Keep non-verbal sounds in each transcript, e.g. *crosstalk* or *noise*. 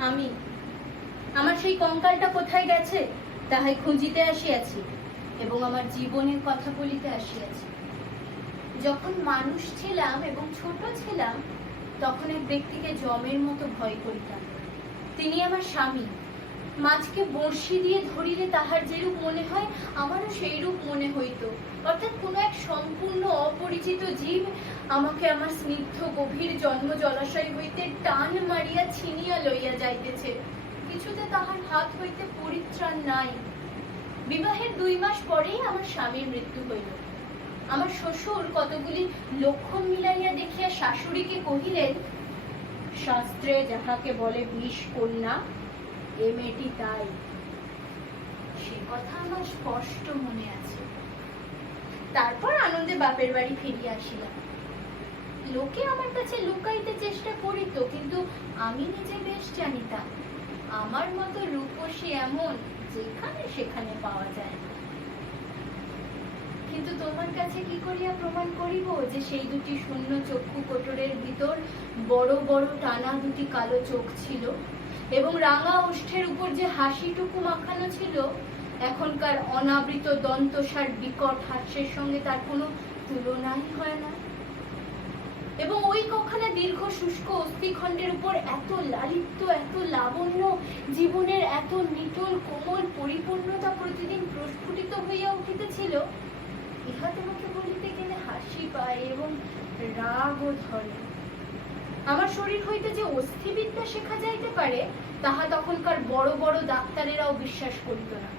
আমি। আমার সেই কঙ্কালটা কোথায় গেছে, তাহাই খুঁজিতে আসিয়াছি এবং আমার জীবনের কথা বলিতে আসিয়াছি। যখন মানুষ ছিলাম এবং ছোট ছিলাম, তখন এক ব্যক্তিকে জমের মতো ভয় করিতাম। তিনি আমার স্বামী। মাছকে বড়শি দিয়ে ধরিলে তাহার যেরূপ মনে হয়, আমারও সেই রূপ মনে হইত। অর্থাৎ কোনো এক সম্পূর্ণ অপরিচিত জীব আমাকে আমার স্নিগ্ধ গভীর জন্ম জলাশয় হইতে টান মারিয়া ছিনিয়া লইয়া যাইতেছে। কিছুতে তাহার হাত হইতে পরিত্রাণ নাই। বিবাহের দুই মাস পরেই আমার স্বামীর মৃত্যু হইল। আমার শ্বশুর কতগুলি লক্ষণ মিলাইয়া দেখিয়া শাশুড়িকে কহিলেন, শাস্ত্রে যাহাকে বলে বিষ কন্যা এ মেয়েটি তাই। সে কথা আমার স্পষ্ট মনে আছে। তারপর আনন্দে বাপের বাড়ি ফিরিয়া আসিলাম। লোকে আমার কাছে লুকাইতে চেষ্টা করিত, কিন্তু আমি নিজে বেশ জানিতাম আমার মতো রূপসী এমন যেখানে সেখানে পাওয়া যায় না। কিন্তু তোমার কাছে কি করিয়া প্রমাণ করিব যে সেই দুটি শূন্য চক্ষু কোটরের ভিতর বড় বড় টানা দুটি কালো চোখ ছিল? এবং রাঙা ওষ্ঠের উপর যে হাসিটুকু মাখানো ছিল, এখনকার অনাবৃত দন্তসার বিকট হাস্যের সঙ্গে তার কোনো তুলনাই হয় না। এবং ওই কখানা দীর্ঘ শুষ্ক অস্থিখণ্ডের উপর এত লালিত্য, এত লাবণ্য, জীবনের এত নিটল, কোমল পরিপূর্ণতা প্রতিদিন প্রস্ফুটিত হইয়া উঠিতেছিল, ইহা তোমাকে বলিতে গেলে হাসি পায় এবং রাগও ধরে। আমার শরীর হইতে যে অস্থিবিদ্যা শেখা যাইতে পারে, তাহা তখনকার বড় বড় ডাক্তারেরাও বিশ্বাস করিত না।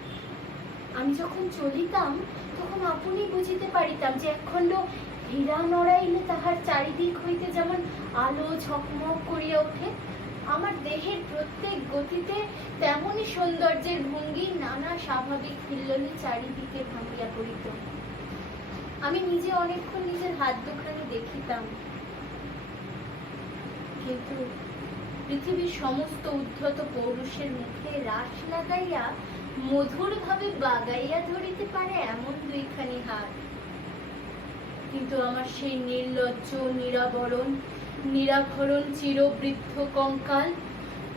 আমি যখন চলিতাম, তখন আপনি বুঝিতে পারিতাম যে একখণ্ড হীরা নড়াইলে তাহার চারিদিক হইতে যেমন আলো ঝকমক করিয়া ওঠে, আমার দেহের প্রত্যেক গতিতে তেমনই সৌন্দর্যের ভঙ্গি নানা স্বাভাবিক হিল্লোলি চারিদিকে ভাঙিয়া পড়িত। আমি নিজে অনেকক্ষণ নিজের হাত দুখানি দেখিতাম। কিন্তু পৃথিবীর সমস্ত উদ্ধত পৌরুষের মুখে রাস লাগাইয়া মধুর ভাবে বাগাইয়া ধরিতে পারে এমন দুইখানি হাত কিন্তু আমার সেই নির্লজ্জ, নিরাবরণ, নিরাভরণ চিরবৃদ্ধ কঙ্কাল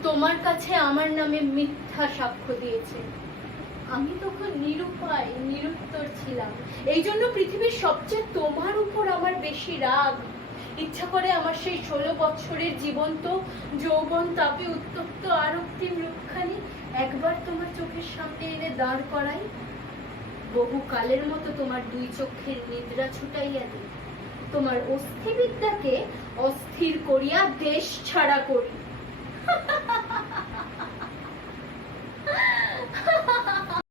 তোমার কাছে আমার নামে মিথ্যা সাক্ষ্য দিয়েছে। আমি তখন নিরুপায়, নিরুত্তর ছিলাম। এই জন্য পৃথিবীর সবচেয়ে তোমার উপর আমার বেশি রাগ। ইচ্ছা করে আমার সেই ষোলো বৎসরের জীবন্ত, যৌবন তাপে উত্তপ্ত আরক্তিম রূপখানি একবার তোমার চোখের সামনে এনে দাঁড় করাই। বহু কালের মতো তোমার দুই চক্ষের নিদ্রা ছুটাইয়া দিই। তোমার অস্থিবিদ্যাকে অস্থির করিয়া দেশ ছাড়া করি। *laughs*